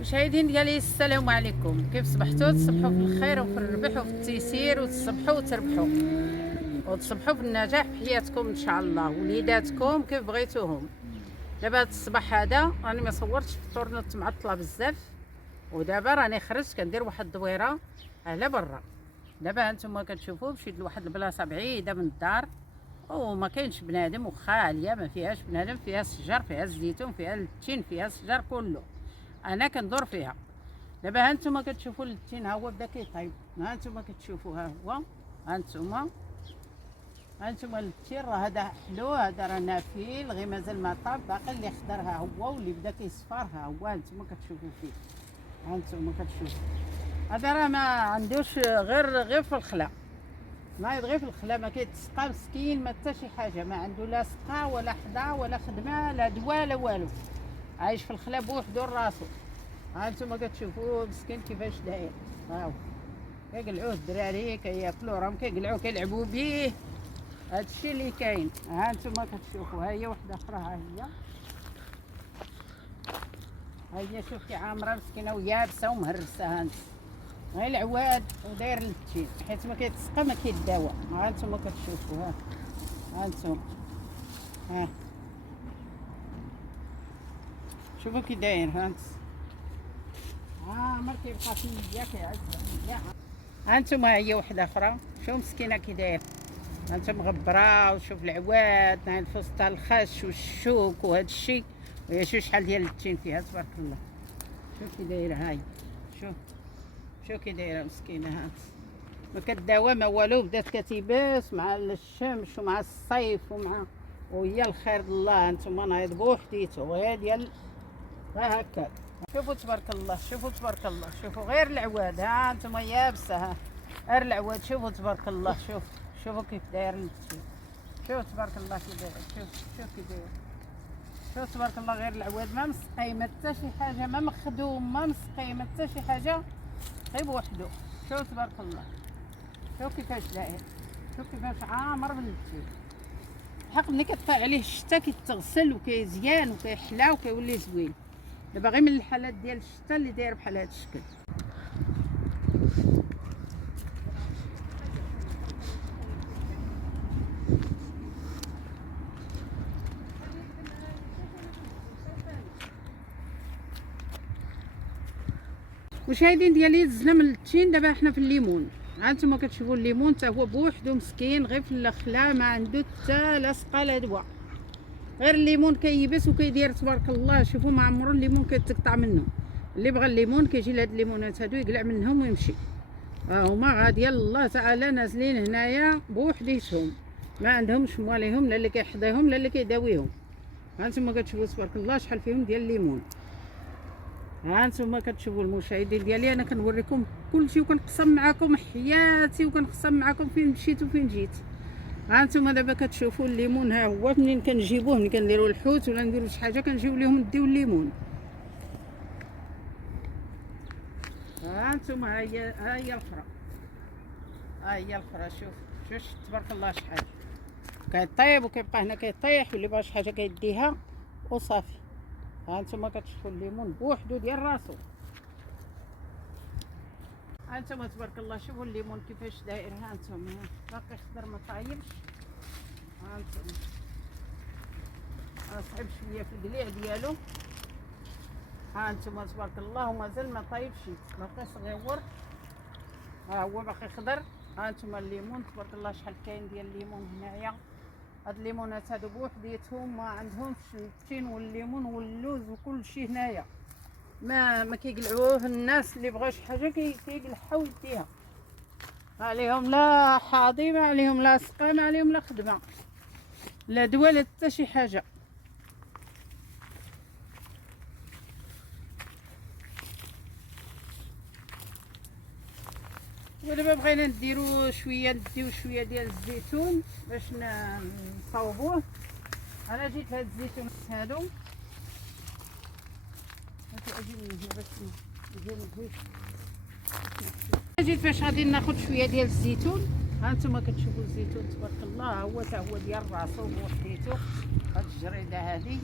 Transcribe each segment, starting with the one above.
مشاهدين ديالي السلام عليكم، كيف صبحتوا؟ تصبحوا في الخير وفي الربح وفي التيسير، وتصبحوا وتربحوا وتصبحوا بالنجاح في حياتكم ان شاء الله. وليداتكم كيف بغيتوهم. دابا هذا الصباح هذا راني ما صورتش الفطور، معطله بزاف، ودابا راني خرجت كندير واحد الدويره على برا. دابا هانتوما كتشوفوا مشيت لواحد البلاصه بعيده من الدار وما كاينش بنادم، وخا عاليه ما فيهاش بنادم، فيها الشجر، فيها الزيتون، فيها التين، فيها الشجر كله. انا كندور فيها. دابا ها نتوما كتشوفوا التين ها هو بدا كيطيب، ها نتوما كتشوفوا ها هو، ها نتوما التين راه هذا حلو، هذا راه نافيل غير مازال ما طاب، باقي اللي خضر ها هو واللي بدا كيصفر ها هو، ها نتوما كتشوفوا فيه، ها نتوما كتشوفوا. هذا راه ما عندوش غير في الخلا، ما غير في الخلا، ما كيتسقى مسكين، ما حتى شي حاجه، ما عنده لا سقا ولا حدا ولا خدمه لا دواء لا والو، عايش في الخلا بوحدو راسو. ها انتما كتشوفوا مسكين كيفاش داير، ها هو كيقلعوه الدراري كياكلوه، راهم كيقلعوه كيلعبوا بيه، هادشي اللي كاين. ها انتما كتشوفوا، ها هي وحده اخرى، ها هي شوفي عامره مسكينه ويابسه ومهرسه، ها انت غير العواد وداير للتين حيت ما كيتسقى ما كيداوى. ها انتما كتشوفوا، ها انتما، ها شوفوا كي داير، ها انت ما كيبقى فيا كيعز عليا. ها نتوما هي وحده اخرى، شوف مسكينه كي داير، ها انت مغبره، وشوف العواد ها الفسطى الخش والشوك وهذا الشيء، وهي شوف شحال ديال التين فيها تبارك الله. شوف كي دايره، هاي شوف كي دايره مسكينه، ها ما كداوى ما والو، بدات كتيبس مع الشمس ومع الصيف وهي الخير الله. انتما نايض بوحديتو غير ديال ها هكا. شوفوا تبارك الله، شوفوا تبارك الله، شوفوا غير العواد، ها انتم يابسه، ها غير العواد، شوفوا تبارك الله، شوفوا كيف داير التين، شوف تبارك الله كي داير، شوف كي داير، شوف تبارك الله غير العواد، ما مسقي ما حتى شي حاجه، ما مخدوم ما مسقي ما حتى شي حاجه، غير بوحدو. شوف تبارك الله، شوف كيفاش داير، شوف كيفاش عامر بالتين. الحق ملي كطيح عليه الشتا كيتغسل وكيزيان وكيحلى وكيولي زوين. دابا غير من الحالات ديال الشتا اللي داير بحال هذا الشكل. مشاهدين ديالي دزنا من التين، دابا حنا في الليمون. ها نتوما كتشوفوا الليمون حتى هو بوحدو مسكين غير في الخلا، ما عنده حتى لا سقا لا دواء، غير الليمون كيبس وكيدير تبارك الله. شوفوا ما عمرو الليمون كيتقطع منه، اللي بغى الليمون كيجي لهاد الليمونات هادو يقلع منهم ويمشي. ها هما غادي الله تعالى نازلين هنايا بوحديتهم، ما عندهمش مواليهم لا اللي كيحضيهم لا اللي كيداويهم. ها نتوما كتشوفوا تبارك الله شحال فيهم ديال الليمون. ها نتوما كتشوفوا المشاهدين ديالي، انا كنوريكم كلشي وكنقسم معكم حياتي وكنقسم معكم فين مشيت وفين جيت. ها نتوما دابا كتشوفوا الليمون، ها هو منين كنجيبوه، ملي كنديروا الحوت ولا نديروا شي حاجه كنجيو ليهم نديو الليمون. ها نتوما ها هي الاخرى، ها هي الاخرى، شوف تبارك الله شحال كيطيب وكيبقى هنا كيطيح، واللي بغى شي حاجه كيديها وصافي. ها نتوما كتشوفوا الليمون بوحدو ديال راسو. ها نتوما تبارك الله شوفوا الليمون كيفاش داير، ها نتوما باقي خضر ما طايبش. ها نتوما صعيب شويه في القليع ديالو. ها نتوما تبارك الله ومازال ما طايبش، باقي صغيور، ها هو باقي خضر. ها نتوما الليمون تبارك الله شحال كاين ديال الليمون هنايا. هاد الليمونات هادو بوحديتهم ما عندهمش التين والليمون واللوز وكل شيء هنايا، ما كيقلعوه الناس اللي بغاو شي حاجه كيقلعها ويديها، ما عليهم لا حاضي، ما عليهم لا سقا، ما عليهم لا خدمه لا دواء لا حتى شي حاجه. ودابا بغينا نديو شويه ديال الزيتون باش نصاوبوه. انا جيت لهاد الزيتون هادو، جيت فاش غادي ناخذ شويه ديال الزيتون. ها نتوما كتشوفوا الزيتون تبارك الله، هو تا هو ديال راسو بوحديتو، هاد الجريده هادي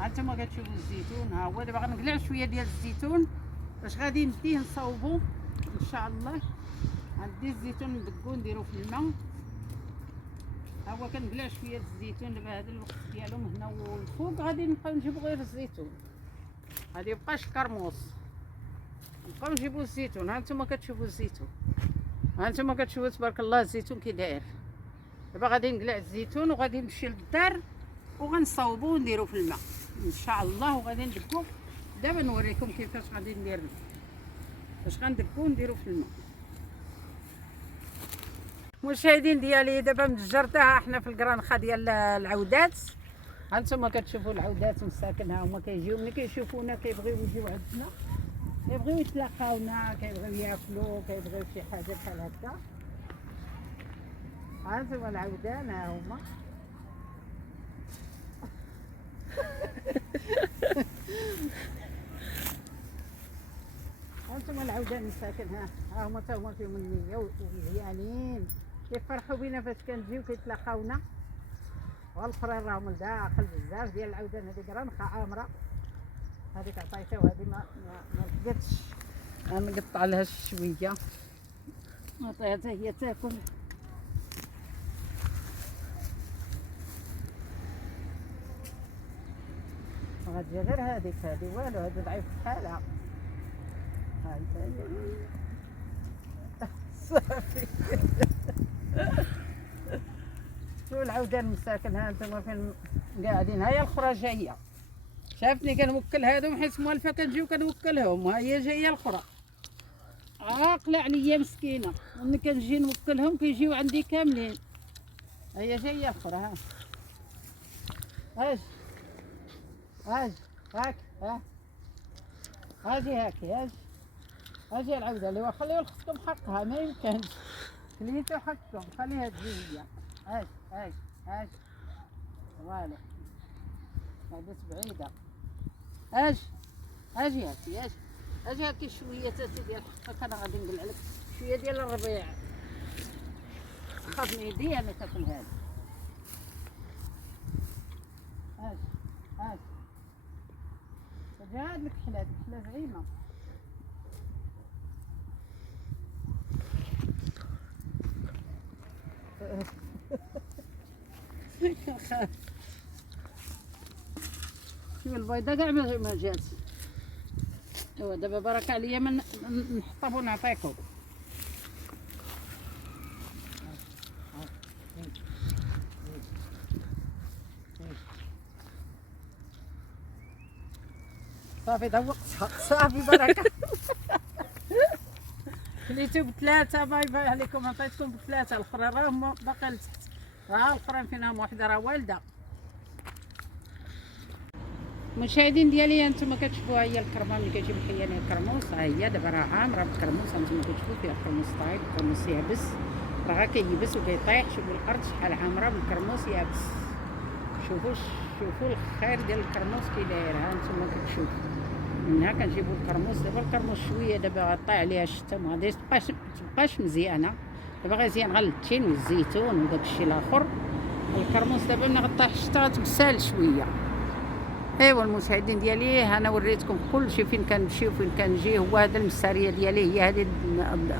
هانتوما كتشوفوا الزيتون، ها هو دابا غنقلع شويه ديال الزيتون باش غادي نديه نصاوبو ان شاء الله. غندي الزيتون ندقو نديرو في الماء. ها هو كنقلع شويه الزيتون دابا هذا الوقت ديالو من هنا والفوق غادي نبقاو نجيبو غير الزيتون، غادي يبقاش الكرموس، نبقاو نجيبو الزيتون. هانتوما كتشوفوا الزيتون، هانتوما كتشوفوا تبارك الله الزيتون كي داير. دابا غادي نقلع الزيتون وغادي نمشي للدار وغنصاوبو ونديرو في الماء ان شاء الله، وغادي ندقو. دابا نوريكم كيفاش غادي ندير، باش غندقو ونديرو في الماء. مشاهدين ديالي دابا مجرتها حنا في الكرانخه ديال العودات. هانتوما كتشوفوا العودات مساكنها، هما كيجيو ملي كيشوفونا كيبغيو يجيو عندنا، كيبغيو يتلاقاونا، كيبغيو ياكلوا، كيبغيو شي حاجه بحال هكا. هانتوما العودان ها هما. هانتوما العودان مساكن، ها هما تا هما فيهم النيه ومزيانين، كيفرحوا بينا فاش كنجيو كيتلاقاونا. والاخرين راهم لداخل بزاف ديال العودان، هذيك رانخه عامره، هذيك عطيتها وهذه ما لقيتش، غنقطع لها شويه نعطيها حتى هي تاكل. غتجي غير هذيك، هذه والو، هذه ضعيف بحالها. هاي صافي. شوفوا العودان مساكن، ها انتما فين قاعدين. هاي الاخرى جايه، شافتني كنوكل هادو حيت موالفه كنجيو كنوكلهم، ها هي جايه الاخرى عاقله عليا مسكينه، ملي كنجي نوكلهم كيجيو عندي كاملين. هي جايه الاخرى، ها اجي اجي هاك، ها اجي هاكي، اجي العوده اللي هو خليو لختكم حقها، ما يمكنش كليتو حقكم، خليها تجي هي. اجي والو هادت بعيده. اجي هاكي، اجي هاكي شويه تاتي ديال حقك. انا غادي نقلع لك شويه ديال الربيع، خاف من يدي انا تاكل هذا. اجي جا هاد الكحله، الكحله زعيمه. شوف البيضه كاع ما جات. ايوا دابا بركه عليا من نحطب ونعطيكم. صافي ذوقتها، صافي بركه. كليتو بثلاثه، باي باي عليكم، عطيتكم بثلاثه. الاخرى راهم باقي لتحت، ها الاخرين فينهم وحده راه والده. مشاهدين ديالي هانتوما كتشوفوها هي الكرمه ملي كيجي محياني الكرموس، ها هي دابا راه عامره بالكرموس. هانتوما كتشوفوا فيها الكرموس طايب، الكرموس يابس، راه كيبس وكيطيح. شوفوا الارض شحال عامره بالكرموس يابس. شوفوا الخير ديال الكرموس كي داير. ها هانتوما كتشوفوا منها كنجيبوا الكرموس. دابا الكرموس شويه دابا غطي عليها الشتا، ما غاديش تبقاش مزيانه. دابا غير زين غير التين والزيتون وداك الشيء الاخر. الكرموس دابا ملي غطيح الشتا غتبسال شويه. ايوا المشاهدين ديالي، انا وريتكم كلشي فين كنمشي وفين كنجي. هو هذا المساريه ديالي، هي هذه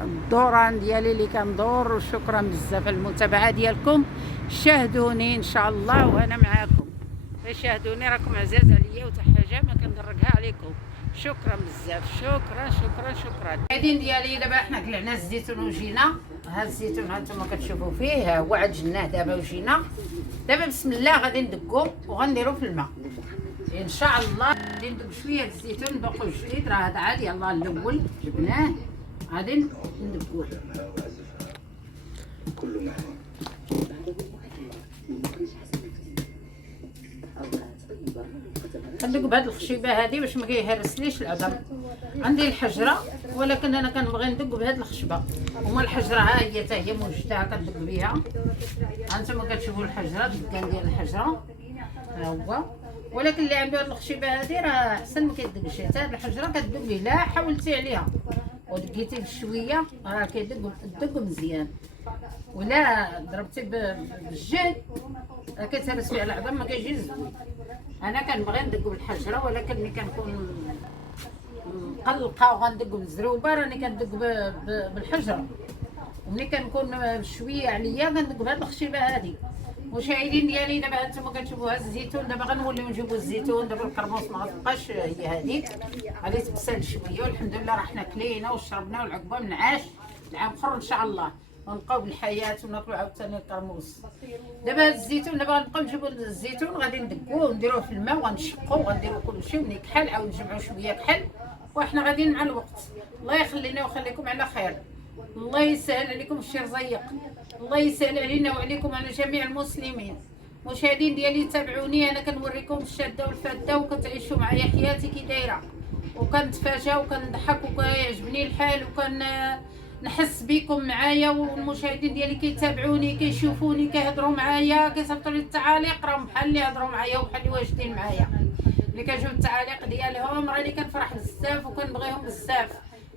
الدوران ديالي اللي كندور. وشكرا بزاف على المتابعه ديالكم، شاهدوني ان شاء الله وانا معاكم. شاهدوني راكم عزاز عليا، وتا حاجه ما كنقرقها عليكم. شكرا بزاف، شكرا. المشاهدين ديالي دابا حنا قلعنا الزيتون وجينا. ها الزيتون هانتوما كتشوفوا فيه، هو عجناه دابا وجينا. دابا بسم الله غادي ندقو وغنديرو في الماء ان شاء الله. غادي ندق شويه الزيتون باقو جديد، راه هذا عادي. يلاه الاول جبناه، غادي ندقوه. كندق بهاد الخشيبه هذه باش ما كيهرسليش العظم. عندي الحجره ولكن انا كنبغي ندق بهاد الخشبه. هما الحجره ها هي حتى هي موجده كندق بها. هانتوما كتشوفوا الحجره، الدكان ديال الحجره ها هو. ولكن اللي عنده هاد الخشيبه هذه راه احسن ما كيدقش. حتى هاد الحجره كتدق به، لا حاولتي عليها ودقيتي بشويه راه كيدق مزيان، ولا ضربتي بالجهد راه كتهرس فيها العظم ما كيجيش زوين. انا كنبغي ندق بالحجره، ولكن ملي كنكون مقلقه وغندق بالزروبه راني كندق بالحجره. وملي كنكون شويه عليا كندق بهاد الخشيبه هادي. مشاهدين ديالي دابا هانتوما كتشوفوا هاد الزيتون، دابا غنوليو نجيبو الزيتون. دابا الكرموس ما غتبقاش هي هاديك، غادي تبسل شويه والحمد لله راه حنا كلينا وشربنا والعقبه منعاش العام اخر ان شاء الله، ونبقاو بالحياه وناكلو عاوتاني الكرموس. دابا هاد الزيتون دابا غنبقاو نجيبو الزيتون غادي ندقوه ونديروه في الماء وغنشقوه وغنديرو كلشي وملي يكحل عاود نجمعو شويه كحل وحنا غاديين مع الوقت. الله يخلينا ويخليكم على خير. الله يسهل عليكم الشر زيق. الله يسهل علينا وعليكم على جميع المسلمين. مشاهدين ديالي تابعوني، انا كنوريكم الشاده والفاده وكتعيشوا معايا حياتي كي دايره، وكنتفاجا وكنضحك وكيعجبني الحال نحس بكم معايا. والمشاهدين ديالي كيتابعوني كيشوفوني كيهضروا معايا كيصيفطوا لي التعاليق، راهم بحال اللي هضروا معايا وبحال اللي واجدين معايا. اللي كنشوف التعاليق ديالهم راني كنفرح بزاف وكنبغيهم بزاف.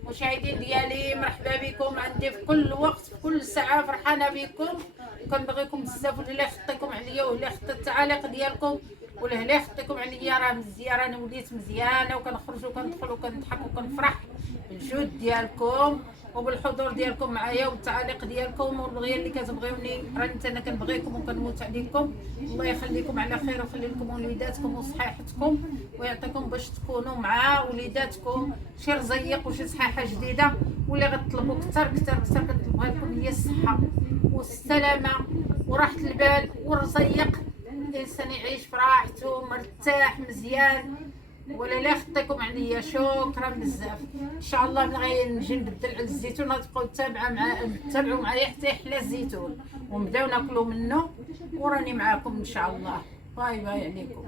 مشاهدين ديالي مرحبا بكم عندي في كل وقت في كل ساعه، فرحانه بكم وكنبغيكم بزاف. واللي يخطيكم عليا واللي يخطي التعاليق ديالكم واللي يخطيكم عليا راه مزيان، راني وليت مزيانه وكنخرج وكندخل وكنضحك وكنفرح بالجهد ديالكم وبالحضور ديالكم معايا والتعاليق ديالكم والبغيه اللي كتبغيوني. راني انا كنبغيكم وكنموت عليكم. الله يخليكم على خير ويخلي لكم وليداتكم وصحيحتكم ويعطيكم باش تكونوا مع وليداتكم شي رزيق وشي صحيحه جديده. واللي غتطلبوا كثر كثر كثر كنطلبها لكم هي الصحه والسلامه وراحه البال والرزيق، الانسان يعيش في راحته مرتاح مزيان. ولا لا يخطيكم عليا. شكرا بزاف. ان شاء الله ملي نجي نبدل على الزيتون غتبقاو تتابعوا معايا حتى يحلى الزيتون ونبداو ناكلوا منه وراني معاكم ان شاء الله. باي باي عليكم.